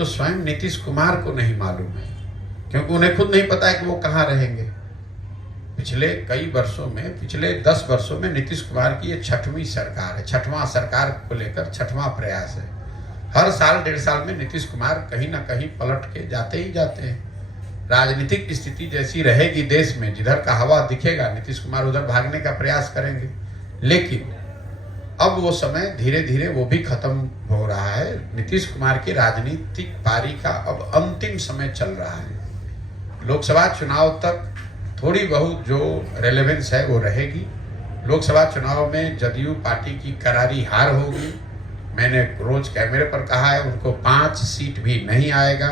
तो स्वयं नीतीश कुमार को नहीं मालूम है, क्योंकि उन्हें खुद नहीं पता है कि वो कहाँ रहेंगे। पिछले कई वर्षों में, पिछले 10 वर्षों में नीतीश कुमार की ये 6वीं सरकार है। 6वां सरकार को लेकर 6वां प्रयास है। हर साल 1.5 साल में नीतीश कुमार कहीं ना कहीं पलट के जाते ही जाते हैं। राजनीतिक स्थिति जैसी रहेगी देश में, जिधर का हवा दिखेगा नीतीश कुमार उधर भागने का प्रयास करेंगे। लेकिन अब वो समय धीरे धीरे वो भी खत्म हो रहा है। नीतीश कुमार की राजनीतिक पारी का अब अंतिम समय चल रहा है। लोकसभा चुनाव तक थोड़ी बहुत जो रेलेवेंस है वो रहेगी। लोकसभा चुनाव में जदयू पार्टी की करारी हार होगी। मैंने रोज कैमरे पर कहा है, उनको 5 सीट भी नहीं आएगा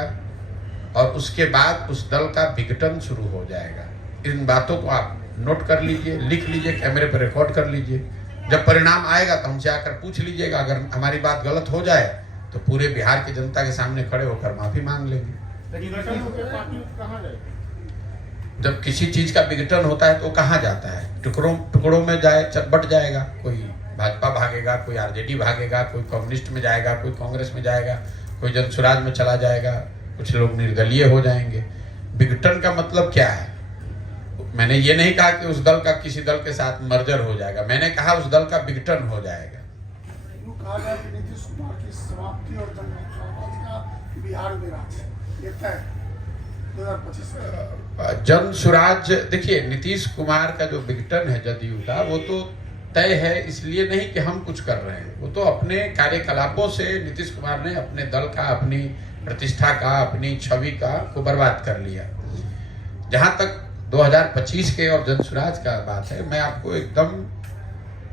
और उसके बाद उस दल का विघटन शुरू हो जाएगा। इन बातों को आप नोट कर लीजिए, लिख लीजिए, कैमरे पर रिकॉर्ड कर लीजिए। जब परिणाम आएगा तो हमसे आकर पूछ लीजिएगा। अगर हमारी बात गलत हो जाए तो पूरे बिहार की जनता के सामने खड़े होकर माफी मांग लेंगे। जब किसी चीज का विघटन होता है तो कहाँ जाता है? टुकड़ों में बट जाएगा। कोई भाजपा भागेगा, कोई आरजेडी भागेगा, कोई कम्युनिस्ट में जाएगा, कोई कांग्रेस में जाएगा, कोई जनसुराज में चला जाएगा, कुछ लोग निर्दलीय हो जाएंगे। विघटन का मतलब क्या है? मैंने ये नहीं कहा कि उस दल का किसी दल के साथ मर्जर हो जाएगा, मैंने कहा उस दल का विघटन हो जाएगा। नीतीश कुमार की समाप्ति और का बिहार में राज ये तय 2025 जन सुराज। देखिए, नीतीश कुमार का जो विघटन है जदयू का, वो तो तय है। इसलिए नहीं कि हम कुछ कर रहे हैं, वो तो अपने कार्यकलापों से नीतीश कुमार ने अपने दल का, अपनी प्रतिष्ठा का, अपनी छवि का को बर्बाद कर लिया। जहां तक 2025 के और जनसुराज का बात है, मैं आपको एकदम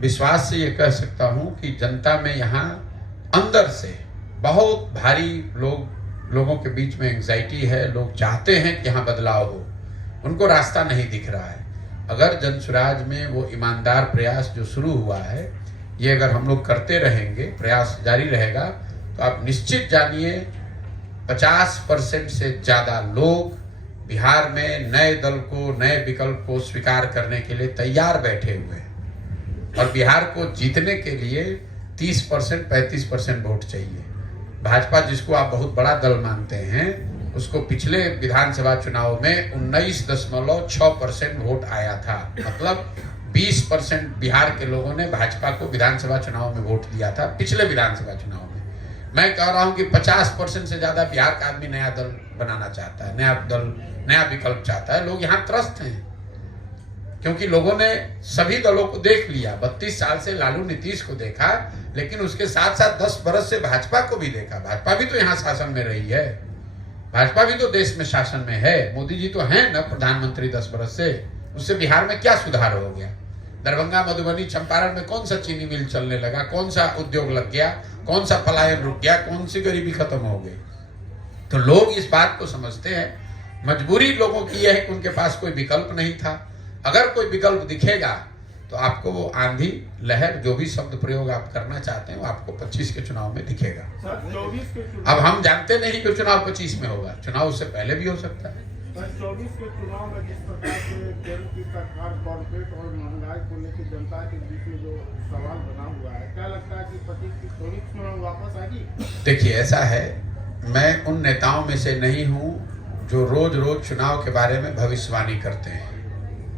विश्वास से ये कह सकता हूं कि जनता में यहाँ अंदर से बहुत भारी लोगों के बीच में एंग्जाइटी है। लोग चाहते हैं कि यहाँ बदलाव हो, उनको रास्ता नहीं दिख रहा है। अगर जनसुराज में वो ईमानदार प्रयास जो शुरू हुआ है, ये अगर हम लोग करते रहेंगे, प्रयास जारी रहेगा, तो आप निश्चित जानिए 50% से ज्यादा लोग बिहार में नए दल को, नए विकल्प को स्वीकार करने के लिए तैयार बैठे हुए हैं। और बिहार को जीतने के लिए 30%, 35% वोट चाहिए। भाजपा, जिसको आप बहुत बड़ा दल मानते हैं, उसको पिछले विधानसभा चुनाव में 19.6% वोट आया था। मतलब 20% बिहार के लोगों ने भाजपा को विधानसभा चुनाव में वोट दिया था पिछले विधानसभा चुनाव में। मैं कह रहा हूं कि 50% से ज्यादा बिहार का आदमी नया दल बनाना चाहता है, नया दल, नया विकल्प चाहता है। लोग यहाँ त्रस्त हैं क्योंकि लोगों ने सभी दलों को देख लिया। 32 साल से लालू नीतीश को देखा, लेकिन उसके साथ साथ 10 बरस से भाजपा को भी देखा। भाजपा भी तो यहाँ शासन में रही है, भाजपा भी तो देश में शासन में है। मोदी जी तो हैं ना प्रधानमंत्री 10 बरस से। उससे बिहार में क्या सुधार हो गया? दरभंगा, मधुबनी, चंपारण में कौन सा चीनी मिल चलने लगा? कौन सा उद्योग लग गया? कौन सा पलायन रुक गया? कौन सी गरीबी खत्म हो गई? तो लोग इस बात को समझते हैं। मजबूरी लोगों की यह है कि उनके पास कोई विकल्प नहीं था। अगर कोई विकल्प दिखेगा तो आपको वो आंधी लहर, जो भी शब्द प्रयोग आप करना चाहते हैं, वो आपको 25 के चुनाव में दिखेगा। अब हम जानते नहीं कि चुनाव 25 में होगा, चुनाव उससे पहले भी हो सकता है। 24 के चुनाव में जिस प्रकार से केंद्र की सरकार कॉर्पोरेट और महंगाई को लेकर जनता के बीच में जो सवाल बना हुआ है, क्या लगता है कि 25 में वापस आएगी? देखिए, ऐसा है, मैं उन नेताओं में से नहीं हूं जो रोज रोज चुनाव के बारे में भविष्यवाणी करते हैं।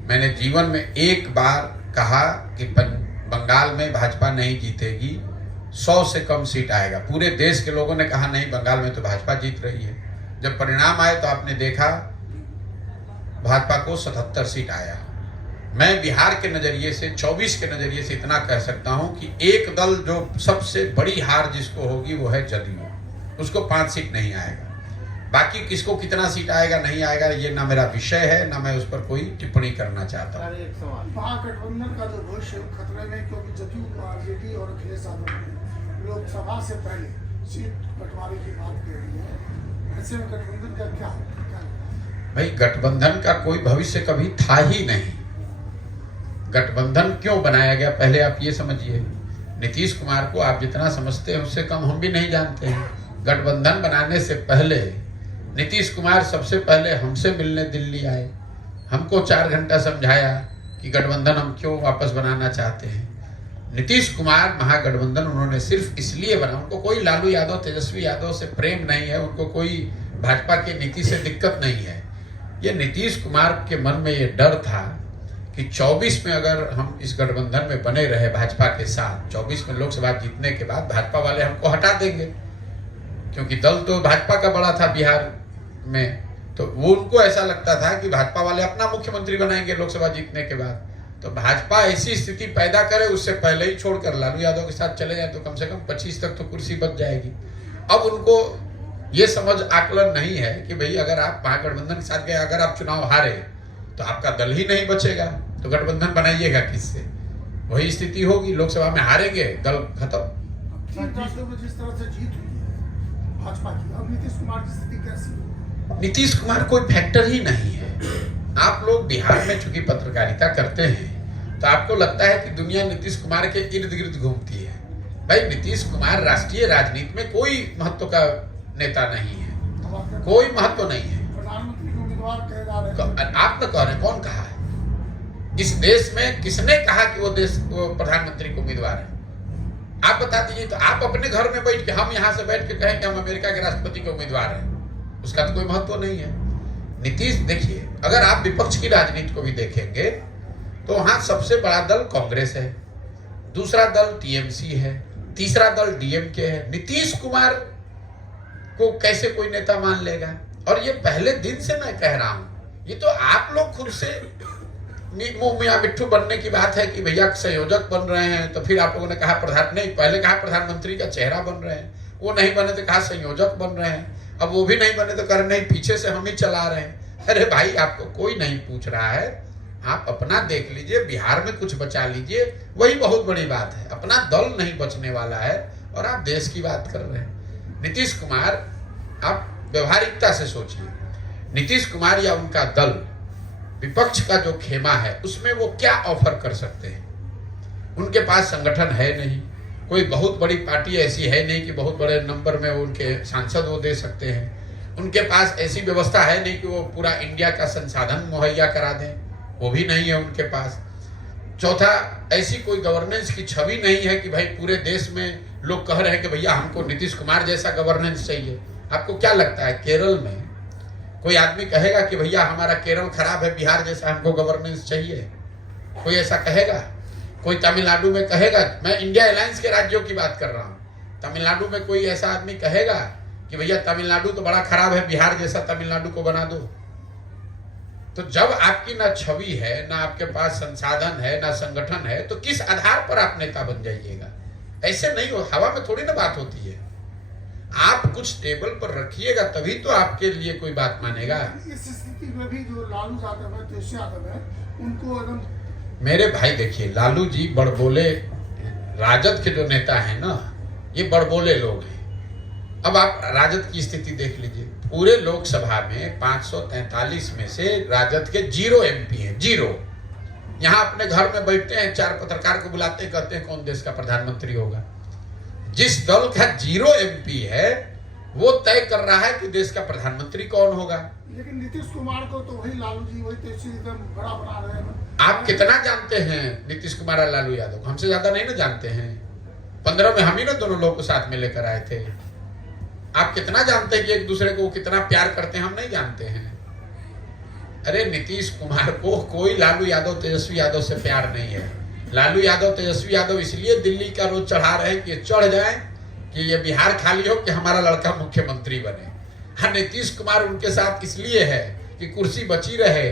मैंने जीवन में एक बार कहा कि बंगाल में भाजपा नहीं जीतेगी, 100 से कम सीट आएगा। पूरे देश के लोगों ने कहा नहीं, बंगाल में तो भाजपा जीत रही है। जब परिणाम आए तो आपने देखा भाजपा को 77 सीट आया। मैं बिहार के नजरिए से, 24 के नजरिए से इतना कह सकता हूं कि एक दल जो सबसे बड़ी हार जिसको होगी वो है जदयू, उसको 5 सीट नहीं आएगा। बाकी किसको कितना सीट आएगा नहीं आएगा, ये ना मेरा विषय है, ना मैं उस पर कोई टिप्पणी करना चाहता हूँ। एक सवाल, महागठबंधन का जो भविष्य खतरे में, क्योंकि जदयू, आरजेडी और अखिलेश यादव लोकसभा से पहले सीट बंटवारे की बात कर रही है। ऐसे में गठबंधन का क्या होगा? भाई, गठबंधन का कोई भविष्य कभी था ही नहीं। गठबंधन क्यों बनाया गया, पहले आप ये समझिए। नीतीश कुमार को आप जितना समझते हैं उससे कम हम भी नहीं जानते हैं। गठबंधन बनाने से पहले नीतीश कुमार सबसे पहले हमसे मिलने दिल्ली आए, हमको 4 घंटा समझाया कि गठबंधन हम क्यों वापस बनाना चाहते हैं। नीतीश कुमार महागठबंधन उन्होंने सिर्फ इसलिए बना, उनको कोई लालू यादव तेजस्वी यादव से प्रेम नहीं है, उनको कोई भाजपा की नीति से दिक्कत नहीं है। ये नीतीश कुमार के मन में ये डर था कि 24 में अगर हम इस गठबंधन में बने रहे भाजपा के साथ, 24 में लोकसभा जीतने के बाद भाजपा वाले हमको हटा देंगे, क्योंकि दल तो भाजपा का बड़ा था बिहार में, तो वो उनको ऐसा लगता था कि भाजपा वाले अपना मुख्यमंत्री बनाएंगे लोकसभा जीतने के बाद। तो भाजपा ऐसी स्थिति पैदा करे उससे पहले ही छोड़कर लालू यादव के साथ चले जाए तो कम से कम 25 तक तो कुर्सी बच जाएगी। अब उनको ये समझ आकलन नहीं है कि भाई अगर आप महागठबंधन के साथ गए, अगर आप चुनाव हारे तो आपका दल ही नहीं बचेगा, तो गठबंधन बनाइएगा किससे? वही स्थिति होगी, लोकसभा में हारेंगे, दल खत्म। जिस तरह से जीत हुई है भाजपा की, अब नीतीश कुमार की स्थिति कैसी है? नीतीश कुमार कोई फैक्टर ही नहीं है। आप लोग बिहार में चूंकि पत्रकारिता करते हैं तो आपको लगता है कि दुनिया नीतीश कुमार के इर्द गिर्द घूमती है। भाई नीतीश कुमार राष्ट्रीय राजनीति में कोई महत्व का नेता नहीं है, कोई महत्व नहीं है। प्रधानमंत्री के उम्मीदवार कहे जा रहे हैं। आप न कह रहे, कौन कहा है? इस देश में किसने कहा कि वो प्रधानमंत्री के उम्मीदवार है? आप बता दीजिए। तो आप अपने घर में बैठ के, हम यहाँ से बैठ के कहें कि हम अमेरिका के राष्ट्रपति के उम्मीदवार हैं, उसका तो कोई महत्व नहीं है। नीतीश, देखिए, अगर आप विपक्ष की राजनीति को भी देखेंगे तो वहां सबसे बड़ा दल कांग्रेस है, दूसरा दल टीएमसी है, तीसरा दल डीएमके है। नीतीश कुमार को कैसे कोई नेता मान लेगा? और ये पहले दिन से मैं कह रहा हूं, ये तो आप लोग खुद से मियां मिट्ठू बनने की बात है कि भैया संयोजक बन रहे हैं, तो फिर आप लोगों ने कहा पहले कहा प्रधानमंत्री का चेहरा बन रहे हैं, वो नहीं बने तो कहा संयोजक बन रहे हैं, अब वो भी नहीं बने तो कर नहीं, पीछे से हम ही चला रहे हैं। अरे भाई, आपको कोई नहीं पूछ रहा है, आप अपना देख लीजिए, बिहार में कुछ बचा लीजिए, वही बहुत बड़ी बात है। अपना दल नहीं बचने वाला है और आप देश की बात कर रहे हैं। नीतीश कुमार, आप व्यवहारिकता से सोचिए, नीतीश कुमार या उनका दल विपक्ष का जो खेमा है उसमें वो क्या ऑफर कर सकते हैं? उनके पास संगठन है नहीं, कोई बहुत बड़ी पार्टी ऐसी है नहीं कि बहुत बड़े नंबर में उनके सांसद वो दे सकते हैं। उनके पास ऐसी व्यवस्था है नहीं कि वो पूरा इंडिया का संसाधन मुहैया करा दें, वो भी नहीं है उनके पास। चौथा, ऐसी कोई गवर्नेंस की छवि नहीं है कि भाई पूरे देश में लोग कह रहे हैं कि भैया हमको नीतीश कुमार जैसा गवर्नेंस चाहिए। आपको क्या लगता है केरल में कोई आदमी कहेगा कि भैया हमारा केरल खराब है, बिहार जैसा हमको गवर्नेंस चाहिए? कोई ऐसा कहेगा? कोई तमिलनाडु में कहेगा? मैं इंडिया अलायंस के राज्यों की बात कर रहा हूँ। तमिलनाडु में कोई ऐसा आदमी कहेगा कि भैया तमिलनाडु तो बड़ा खराब है, बिहार जैसा तमिलनाडु को बना दो? तो जब आपकी ना छवि है, ना आपके पास संसाधन है, ना संगठन है, तो किस आधार पर आप नेता बन जाइएगा? ऐसे नहीं हो, हवा में थोड़ी ना बात होती है। आप कुछ टेबल पर रखिएगा तभी तो आपके लिए कोई बात मानेगा। इस स्थिति में भी जो लालू यादव है, तेजस्वी यादव है, उनको एकदम, मेरे भाई देखिए, लालू जी बड़बोले, राजद के जो नेता हैं ना, ये बड़बोले लोग हैं। अब आप राजद की स्थिति देख लीजिए, पूरे लोकसभा में 543 में से राजद के 0 MP हैं, 0। यहाँ अपने घर में बैठते हैं, 4 पत्रकार को बुलाते हैं, कहते हैं कौन देश का प्रधानमंत्री होगा। जिस दल का 0 MP है वो तय कर रहा है कि देश का प्रधानमंत्री कौन होगा। लेकिन नीतीश कुमार को तो वही लालू जी, वही तेजस्वी एकदम बड़ा बना रहे हैं। आप कितना जानते हैं नीतीश कुमार और लालू यादव? हमसे ज्यादा नहीं ना जानते हैं। 15 में हम ही ना दोनों लोग को साथ में लेकर आए थे। आप कितना जानते हैं कि एक दूसरे को कितना प्यार करते हैं? हम नहीं जानते हैं। अरे नीतीश कुमार को कोई लालू यादव तेजस्वी यादव से प्यार नहीं है। लालू यादव तेजस्वी यादव इसलिए दिल्ली का रोज चढ़ा रहे हैं कि चढ़ जाए कि ये बिहार खाली हो कि हमारा लड़का मुख्यमंत्री बने। हाँ, नीतीश कुमार उनके साथ इसलिए है कि कुर्सी बची रहे,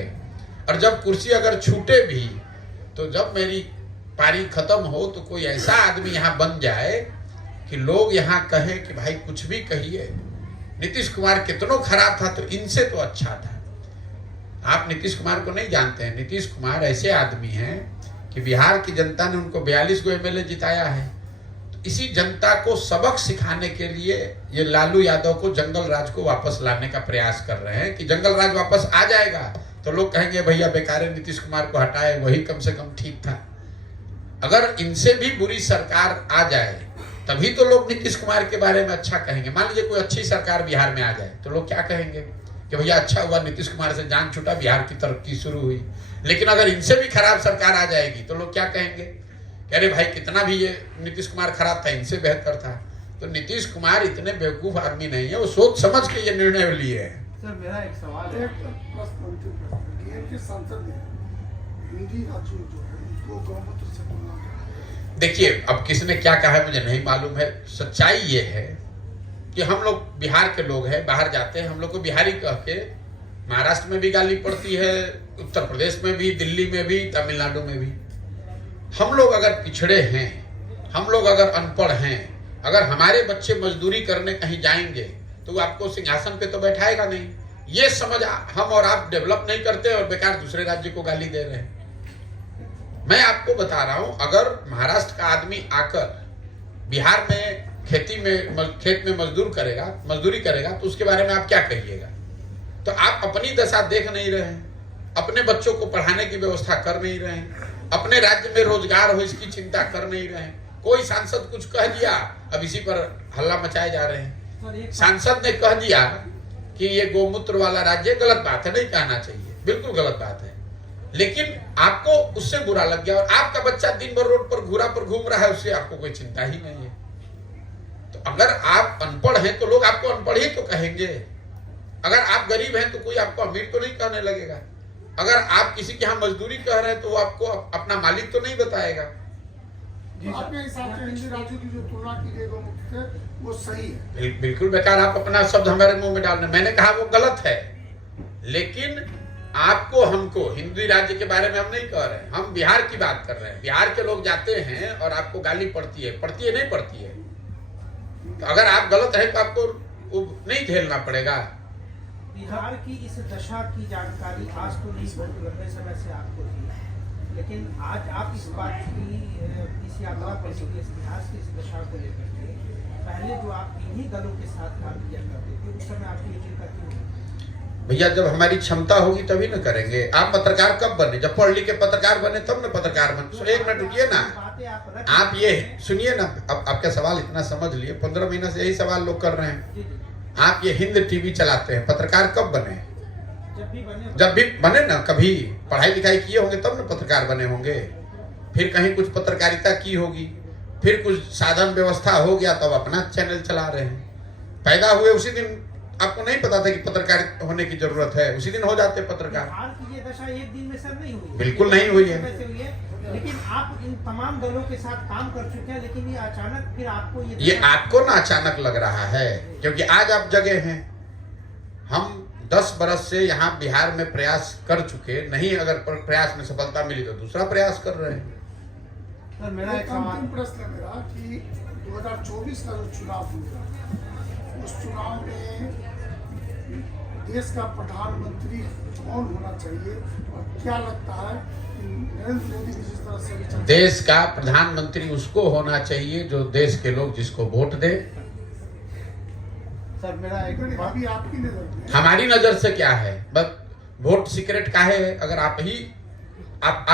और जब कुर्सी अगर छूटे भी तो जब मेरी पारी खत्म हो तो कोई ऐसा आदमी यहाँ बन जाए कि लोग यहाँ कहें कि भाई कुछ भी कहिए, नीतीश कुमार कितनों खराब था तो इनसे तो अच्छा था। आप नीतीश कुमार को नहीं जानते हैं। नीतीश कुमार ऐसे आदमी हैं कि बिहार की जनता ने उनको 42 गो MLA जिताया है। तो इसी जनता को सबक सिखाने के लिए ये लालू यादव को जंगल राज को वापस लाने का प्रयास कर रहे हैं कि जंगल राज वापस आ जाएगा तो लोग कहेंगे भैया बेकार नीतीश कुमार को हटाए, वही कम से कम ठीक था। अगर इनसे भी बुरी सरकार आ जाए तभी तो लोग नीतीश कुमार के बारे में अच्छा कहेंगे। मान लीजिए कोई अच्छी सरकार बिहार में आ जाए तो लोग क्या कहेंगे कि भैया अच्छा हुआ नीतीश कुमार से जान छूटा, बिहार की तरक्की शुरू हुई। लेकिन अगर इनसे भी खराब सरकार आ जाएगी तो लोग क्या कहेंगे कि अरे भाई कितना भी ये नीतीश कुमार खराब था, इनसे बेहतर था। तो नीतीश कुमार इतने बेवकूफ आदमी नहीं है, वो सोच समझ के ये निर्णय लिए है। सर मेरा एक सवाल है, के सांसद ने हिंदी राज्यों जो है उनको गौमूत्र से तुलना किया। देखिए, अब किसने क्या कहा है मुझे नहीं मालूम है। सच्चाई ये है कि हम लोग बिहार के लोग हैं, बाहर जाते हैं, हम लोग को बिहारी कह के महाराष्ट्र में भी गाली पड़ती है, उत्तर प्रदेश में भी, दिल्ली में भी, तमिलनाडु में भी। हम लोग अगर पिछड़े हैं, हम लोग अगर अनपढ़ हैं, अगर हमारे बच्चे मजदूरी करने कहीं जाएंगे तो वो आपको सिंहासन पे तो बैठाएगा नहीं। ये समझ हम और आप डेवलप नहीं करते और बेकार दूसरे राज्य को गाली दे रहे हैं। मैं आपको बता रहा हूं, अगर महाराष्ट्र का आदमी आकर बिहार में खेत में मजदूरी करेगा तो उसके बारे में आप क्या कहिएगा? तो आप अपनी दशा देख नहीं रहे हैं, अपने बच्चों को पढ़ाने की व्यवस्था कर नहीं रहे हैं, अपने राज्य में रोजगार हो इसकी चिंता कर नहीं रहे हैं। कोई सांसद कुछ कह दिया, अब इसी पर हल्ला मचाए जा रहे हैं। सांसद ने कह दिया कि ये गोमूत्र वाला राज्य, गलत बात है, नहीं कहना चाहिए, बिल्कुल गलत बात है, लेकिन आपको उससे बुरा लग गया और आपका बच्चा दिन भर रोड पर घूरा पर घूम रहा है, उससे आपको कोई चिंता ही नहीं है। तो अगर आप अनपढ़ हैं तो लोग आपको अनपढ़ ही तो कहेंगे। अगर आप गरीब हैं तो कोई आपको अमीर तो नहीं कहने लगेगा। अगर आप किसी के यहाँ मजदूरी कह रहे हैं तो वो आपको अपना मालिक तो नहीं बताएगा। आपके हिसाब से हिंदी राज्यों की जो तुलना की गई गौमूत्र से वो सही है? बिल्कुल बेकार आप अपना शब्द हमारे मुंह में डाल रहे हैं। मैंने कहा वो गलत है, लेकिन आपको हमको हिंदी राज्य के बारे में हम नहीं कह रहे हैं, हम बिहार की बात कर रहे हैं। बिहार के लोग जाते हैं और आपको गाली पड़ती है नहीं पड़ती है। तो अगर आप गलत है तो आपको नहीं झेलना पड़ेगा। बिहार की इस दशा की जानकारी आज तो नहीं, बहुत लंबे समय से आपको थी, लेकिन आज आप इस बात की इस यात्रा पर इस इतिहास की इस दशा को लेकर के पहले जो आप इन्हीं दलों के साथ काम किया करते थे, उस समय आपकी ये चिंता क्यों नहीं? भैया, जब हमारी क्षमता होगी तभी ना करेंगे। आप पत्रकार कब बने? जब पढ़ लिख के पत्रकार बने तब ना पत्रकार बने। एक मिनट रुकिए ना, आप ये सुनिए ना, अब आपका सवाल इतना समझ लिए, 15 महीने से यही सवाल लोग कर रहे हैं। आप ये हिंद टीवी चलाते हैं, पत्रकार कब बने? जब भी बने ना, कभी पढ़ाई लिखाई किए होंगे तब ना पत्रकार बने होंगे। फिर कहीं कुछ पत्रकारिता की होगी, फिर कुछ साधन व्यवस्था हो गया तब अपना चैनल चला रहे हैं। पैदा हुए उसी दिन आपको नहीं पता था कि पत्रकार होने की जरूरत है, उसी दिन हो जाते पत्रकार। ये दशा एक दिन में सर नहीं हुई, बिल्कुल नहीं हुई है। लेकिन आप इन तमाम दलों के साथ काम कर चुके हैं, लेकिन ये अचानक फिर आपको ये आपको ना अचानक लग रहा है, क्योंकि आज आप जगह हैं। हम 10 बरस से यहाँ बिहार में प्रयास कर चुके नहीं, अगर प्रयास में सफलता मिली तो दूसरा प्रयास कर रहे हैं। सर मेरा एक अंतिम प्रश्न है मेरा कि 2024 का जो चुनाव हुआ, उस चुनाव में देश का प्रधानमंत्री कौन होना चाहिए और क्या लगता है नरेंद्र मोदी जिस तरह से देश का प्रधानमंत्री उसको होना चाहिए जो देश के लोग जिसको वोट दे। सर मेरा एक अभी आपकी नजर में, हमारी नजर से क्या है? बस वोट सीक्रेट काहे है? अगर आप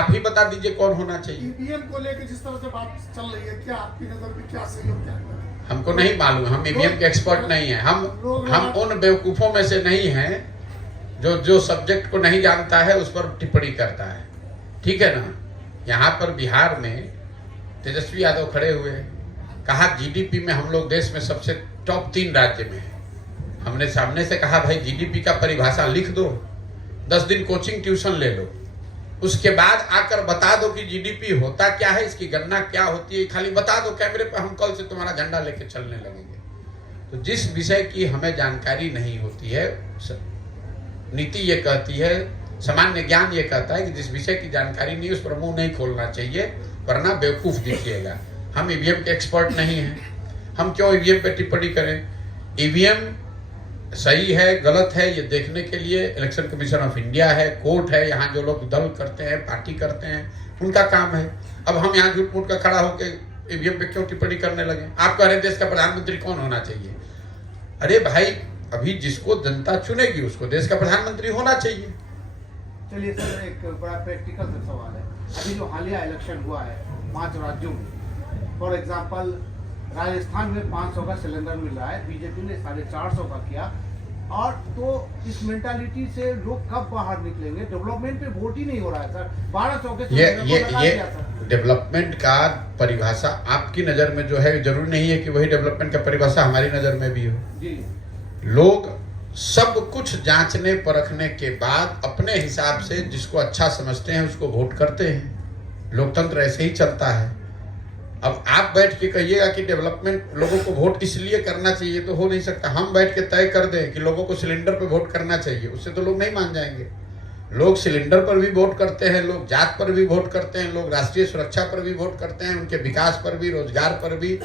ही बता दीजिए कौन होना चाहिए। ईवीएम को लेकर जिस तरह से बात चल रही है, क्या आपकी नजर में क्या सही और क्या गलत? हमको नहीं मालूम, हम ईवीएम के एक्सपर्ट नहीं है। हम उन बेवकूफों में से नहीं हैं जो सब्जेक्ट को नहीं जानता है उस पर टिप्पणी करता है, ठीक है ना। यहाँ पर बिहार में तेजस्वी यादव खड़े हुए, कहा जीडीपी में हम लोग देश में सबसे टॉप 3 राज्य में है। हमने सामने से कहा भाई जीडीपी का परिभाषा लिख दो, 10 दिन कोचिंग ट्यूशन ले लो, उसके बाद आकर बता दो कि जीडीपी होता क्या है, इसकी गणना क्या होती है, खाली बता दो कैमरे पर, हम कल से तुम्हारा झंडा लेके चलने लगेंगे। तो जिस विषय की हमें जानकारी नहीं होती है, नीति ये कहती है, सामान्य ज्ञान ये कहता है कि जिस विषय की जानकारी नहीं उस पर मुंह नहीं खोलना चाहिए, वरना बेवकूफ दिखिएगा। हम ईवीएम के एक्सपर्ट नहीं हैं, हम क्यों ईवीएम पे टिप्पणी करें? ईवीएम सही है गलत है ये देखने के लिए इलेक्शन कमीशन ऑफ इंडिया है, कोर्ट है, यहाँ जो लोग दल करते हैं, पार्टी करते हैं, उनका काम है। अब हम यहाँ झूठ मूठ का खड़ा होकर ईवीएम पे क्यों टिप्पणी करने लगे? आप कह रहे हैं देश का प्रधानमंत्री कौन होना चाहिए? अरे भाई, अभी जिसको जनता चुनेगी उसको देश का प्रधानमंत्री होना चाहिए। चलिए सर, एक बड़ा प्रैक्टिकल सवाल है। अभी जो हालिया इलेक्शन हुआ है 5 राज्यों में, फॉर एग्जांपल राजस्थान में 500 का सिलेंडर मिल रहा है, बीजेपी ने 450 का किया, और तो इस मेंटालिटी से लोग कब बाहर निकलेंगे? डेवलपमेंट पे वोट ही नहीं हो रहा है सर। 1200 के ये डेवलपमेंट का परिभाषा आपकी नजर में जो है, जरूरी नहीं है कि वही डेवलपमेंट का परिभाषा हमारी नजर में भी हो जी। लोग सब कुछ जांचने परखने के बाद अपने हिसाब से जिसको अच्छा समझते हैं उसको वोट करते हैं। लोकतंत्र ऐसे ही चलता है। अब आप बैठ के कहिएगा कि डेवलपमेंट लोगों को वोट इसलिए करना चाहिए, तो हो नहीं सकता। हम बैठ के तय कर दें कि लोगों को सिलेंडर पे वोट करना चाहिए, उससे तो लोग नहीं मान जाएंगे। लोग सिलेंडर पर भी वोट करते हैं, लोग जात पर भी वोट करते हैं, लोग राष्ट्रीय सुरक्षा पर भी वोट करते हैं, उनके विकास पर भी, रोजगार पर भी,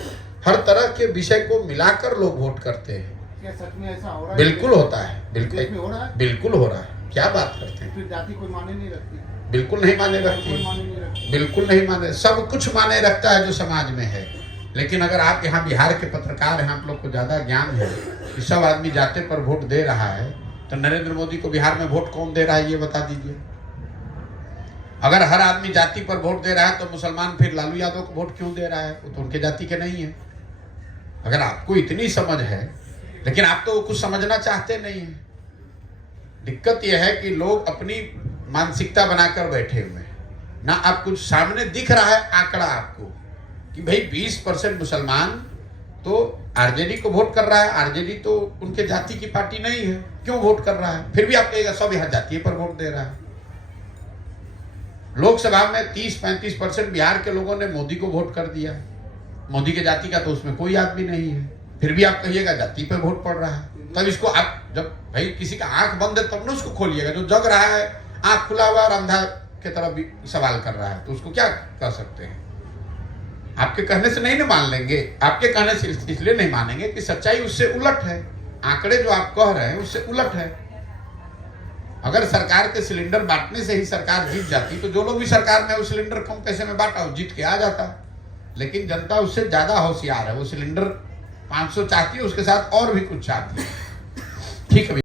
हर तरह के विषय को मिलाकर लोग वोट करते हैं। क्या सच में ऐसा हो रहा है? बिल्कुल होता है, बिल्कुल हो रहा है, बिल्कुल हो रहा है। क्या बात करते हैं? फिर जाति कोई माने नहीं रखती, बिल्कुल नहीं माने रखती, बिल्कुल नहीं माने। सब कुछ माने रखता है जो समाज में है। लेकिन अगर आप यहाँ बिहार के पत्रकार हैं, आप लोग को ज्यादा ज्ञान है कि सब आदमी जाते पर वोट दे रहा है, तो नरेंद्र मोदी को बिहार में वोट कौन दे रहा है ये बता दीजिए। अगर हर आदमी जाति पर वोट दे रहा है तो मुसलमान फिर लालू यादव को वोट क्यों दे रहा है? वो तो उनके जाति के नहीं है। अगर आपको इतनी समझ है, लेकिन आप तो कुछ समझना चाहते नहीं है। दिक्कत यह है कि लोग अपनी मानसिकता बनाकर बैठे हुए हैं ना। आप कुछ सामने दिख रहा है आंकड़ा आपको कि भाई 20% मुसलमान तो आरजेडी को वोट कर रहा है। आरजेडी तो उनके जाति की पार्टी नहीं है, क्यों वोट कर रहा है? फिर भी आप कहेगा सब यहाँ जातीय पर वोट दे रहा है। लोकसभा में 30-35% बिहार के लोगों ने मोदी को वोट कर दिया। मोदी के जाति का तो उसमें कोई आदमी नहीं है, फिर भी आप कहिएगा जाति पे वोट पड़ रहा है। तब इसको आप जब भाई किसी का आंख बंद है तब ना उसको खोलिएगा। जो जग रहा है, आंख खुला हुआ और अंधा के तरफ भी सवाल कर रहा है, तो उसको क्या कर सकते हैं? आपके कहने से नहीं ना मान लेंगे। आपके कहने से इसलिए नहीं मानेंगे कि सच्चाई उससे उलट है। आंकड़े जो आप कह रहे हैं उससे उलट है। अगर सरकार के सिलेंडर बांटने से ही सरकार जीत जाती तो जो लोग भी सरकार में उस सिलेंडर कम पैसे में बांटा वो जीत के आ जाता। लेकिन जनता उससे ज्यादा होशियार है। वो सिलेंडर 500 चाहती है, उसके साथ और भी कुछ चाहती है। ठीक है।